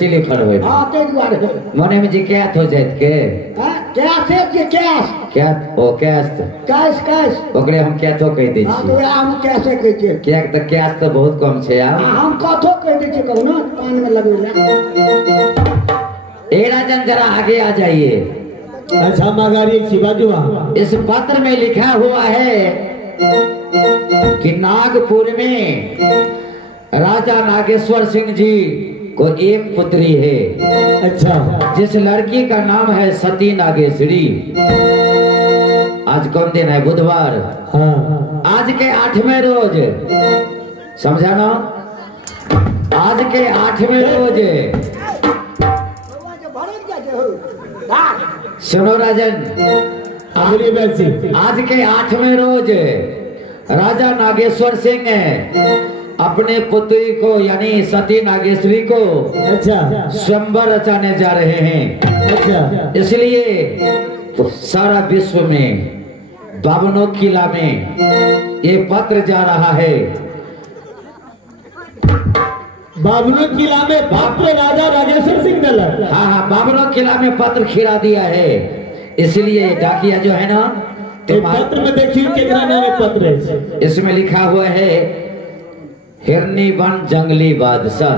बेसी लिखल होय हां ते दुआरे मने में जी क्या हो जात के हां क्या से जे क्या ओ कैस ओकरे हम क्या तो कह दै हां छी तो हम कैसे कहै छियै क्या तो क्या तो बहुत कम छे यार हम कथो कह दै छियै कहू ना कान में लगेला ए राजन जरा आगे आ जाइए। अच्छा मगारी शिवाजी इस पत्र में लिखा हुआ है कि नागपुर में राजा नागेश्वर सिंह जी को एक पुत्री है। अच्छा जिस लड़की का नाम है सती नागेश्वरी। आज कौन दिन है? बुधवार। हाँ आज के 8वें रोज समझा ना? आज के 8वें रोज सुनो राजन, आज के 8वें रोज राजा नागेश्वर सिंह अपने पुत्री को यानी सती नागेश्वरी को अच्छा स्वयंवर रचाने जा रहे हैं। अच्छा इसलिए तो सारा विश्व में 52 किला में ये पत्र जा रहा है। बाबनो किला में पत्र राजा नागेश्वर सिंह दल। हाँ 52 किला में पत्र खिला दिया है। इसलिए डाकिया जो है ना तो पत्र में देखिए कितना नाम है पत्र है। इसमें लिखा हुआ है हिरनी वन जंगली बादशाह।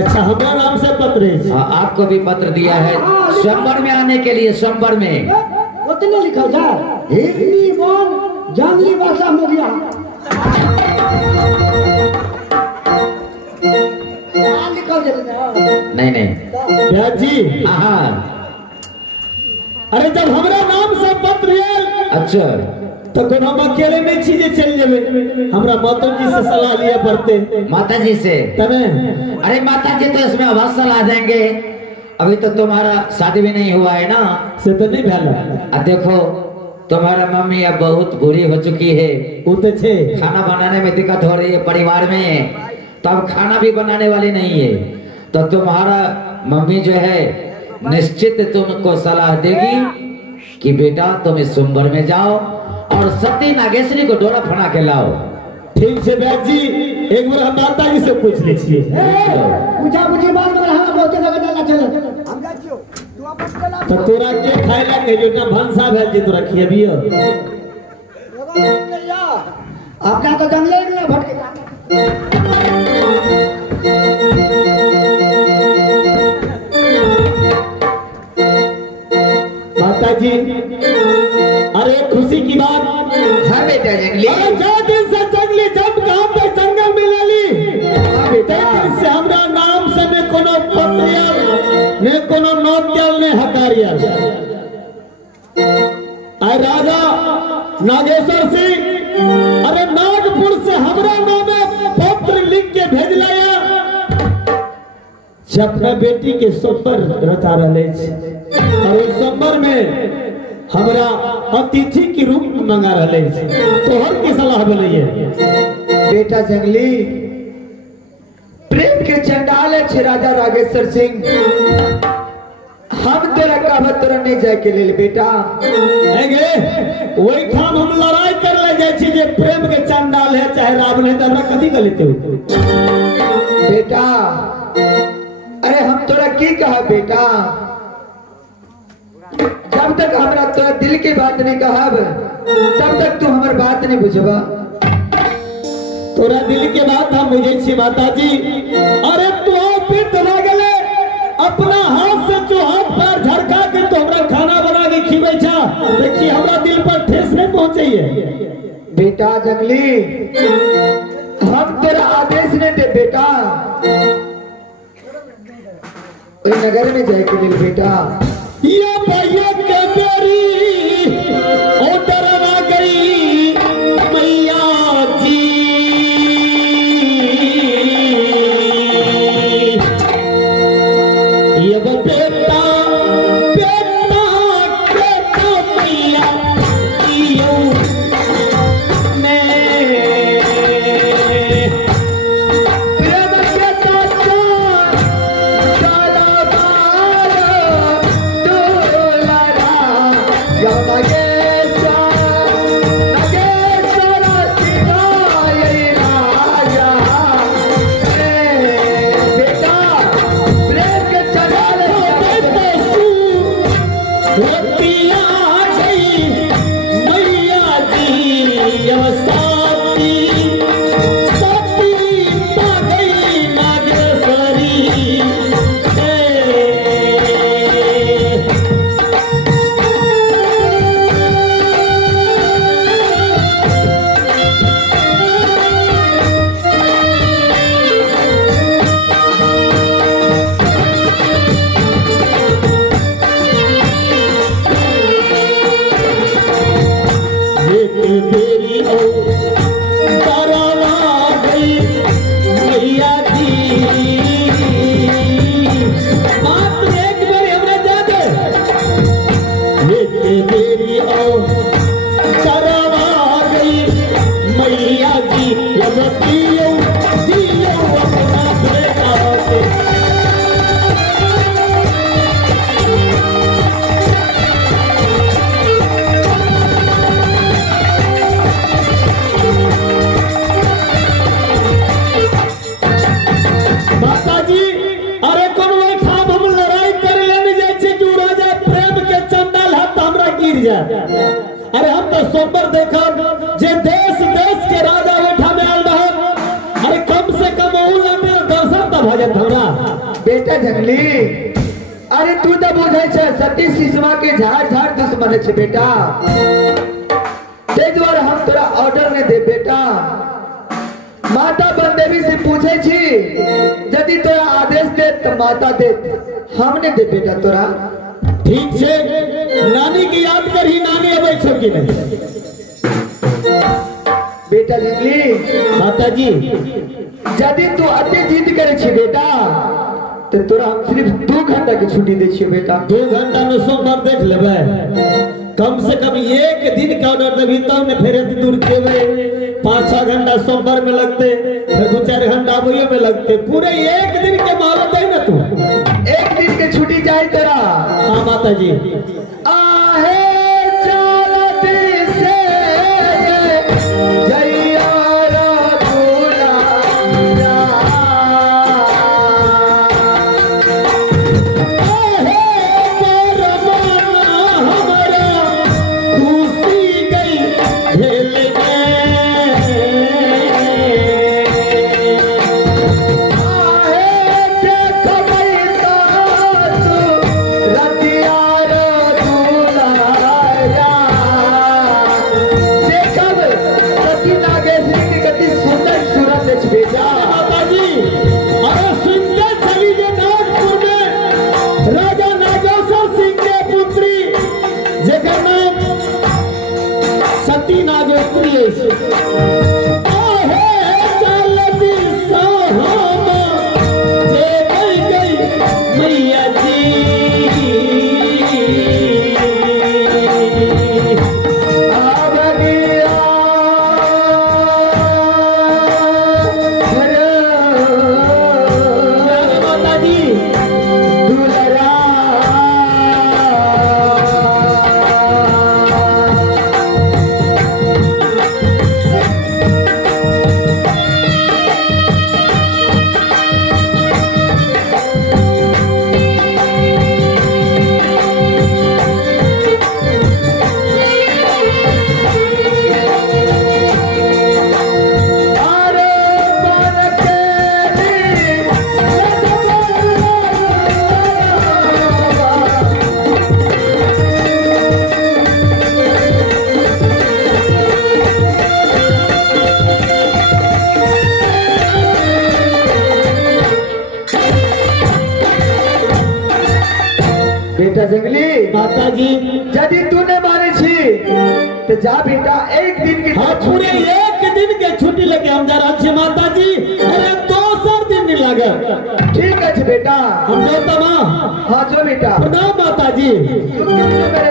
अच्छा हमारा नाम से पत्र है। हाँ आपको भी पत्र दिया है स्वयंवर में आने के लिए। स्वयंवर में उतने लिखा था हिरनी वन जंगली बादशाह हो गया। नहीं ब्याज जी हाँ अरे जब हमारा नाम से पत्र है अच्छा तो कौन हम अकेले में चीजें चल जावे। हमरा माता जी से सलाह लिया पड़ते। माता जी से तने अरे माता जी तो इसमें अवश्य सलाह देंगे। अभी तो तुम्हारा शादी भी नहीं हुआ है ना से तो नहीं भैला। अब देखो तुम्हारा मम्मी अब बहुत बुरी हो चुकी है। वो तो छे खाना बनाने में दिक्कत हो रही है परिवार में। तब खाना भी बनाने वाली नहीं है। तो तुम्हारा मम्मी जो है निश्चित तुमको सलाह देगी कि बेटा तुम इस स्वयंवर में जाओ और सती नागेश्वरी को डोरा फना के लाओ। ठीक है ब्याज जी एक बार हम माता जी से पूछ लीजिए। पूछा पूछी बात में हम बहुत जगह चला चल हम जा छियो तो तोरा के खाइला के जो ना भंसा भेज जी तोरा खियबियो। आपका तो जंगले में भटके माता जी अरे खुशी की बात हाँ बेटा जंगली अरे जो दिन से जंगली जब कहां पे जंगल में लेली से हमरा नाम से ने कोनो पत्रियल ने कोनो नोटियल ने हकारियल। आय राजा नागेश्वर सिंह अरे नागपुर से हमरा नामे पत्र लिख के भेजला अपना बेटी के संबर रचा रहे और उस संबर में हमरा अतिथि के रूप में मंगा रहे। तो हर की सलाह बोलिए बेटा जंगली प्रेम के चंडाल है राजा नागेश्वर सिंह। हम तेरा कहबत तोरा नहीं जाए के लिए बेटा वही ठाम हम लड़ाई कर ले जाए जे प्रेम के चंडाल है चाहे रावण है तो कथी कर लेते हो बेटा। अरे हम तोरा की कहा बेटा जब तक हमरा तोरा दिल की बात नहीं कहब तब तक तू हमार बात नहीं बुझबा। तोरा दिल के बात हम बुझे छी माता जी। अरे तू फिर चला गले अपना हाथ से जो हाथ पैर झड़का के तो हमरा खाना बना के खिबै छा देखिए हमरा दिल पर ठेस नहीं पहुंची है। बेटा जंगली हम तेरा आदेश नहीं दे बेटा नगर में जाए के लिए बेटा। ये भैया के बेरी ऑर्डर आ गई मैया जी। ये बेटा बेटा बेटा मैया देरी ओ करवा गई मैया जी। बात एक बार हमरा जा दे लेके देरी ओ करवा गई मैया जी। अब जियो जियो अपना बेटा के। माताजी अरे कौन वही खाब हम लड़ाई कर लेने जाए छे जो राजा प्रेम के चंडाल हाथ हमरा गिर जाए। अरे हम तो सोबर देखा जे देश देश के राजा बैठा में आल रहा। अरे कम से कम उला में दर्शन तो भजन हमरा। बेटा जंगली अरे तू तो बुझे छे सती सिसवा के झाड़ झाड़ दुश्मन छे बेटा। ते द्वारा हम तोरा ऑर्डर ने दे बेटा। माता बनदेवी से पूछे छी यदि तोरा आदेश दे तो माता दे हमने दे बेटा तोरा। ठीक छे नानी की याद कर ही नानी अबै छो कि नहीं। बेटा जंगली माताजी यदि तू अति जिद करे छी बेटा तो तोरा हम सिर्फ 2 घंटा की छुट्टी दे छियो बेटा। 2 घंटा में सोमवार देख लेबै। कम से कम एक दिन का ऑर्डर देवी तब ने फिर एत दूर जेबै। 5-6 घंटा सोमवार में लगते फिर 2-4 घंटा आबैये में लगते। पूरे एक दिन के मोहलत है ना तू। एक दिन के छुट्टी जाए तेरा। हाँ माताजी आहे चलती से जइया रघुला आहे परमाना हमारा खुशी गई झेल में। आहे देखबै सासु रतिया रघुला देखब सती नागेश्वरी की कितनी सुंदर सूरत है बेटा। माताजी अरे सुनते चली जे नागपुर में राजा नागेश्वर सिंह के पुत्री जेकर नाम सती नागेश्वरी है। आहे चलती सोहमा जे गई मैया जी। आवगिया माताजी दुलरा आरे मन तेरी बेटा जंगली माताजी यदि तूने माने छी तो जा बेटा एक दिन की हाँ पूरे एक दिन के छुट्टी लेके हम जा रहा छे माताजी। अरे 2 दिन नहीं लगे। ठीक है बेटा। हम जाता माँ। हाँ जो बेटा प्रणाम माताजी। मेरे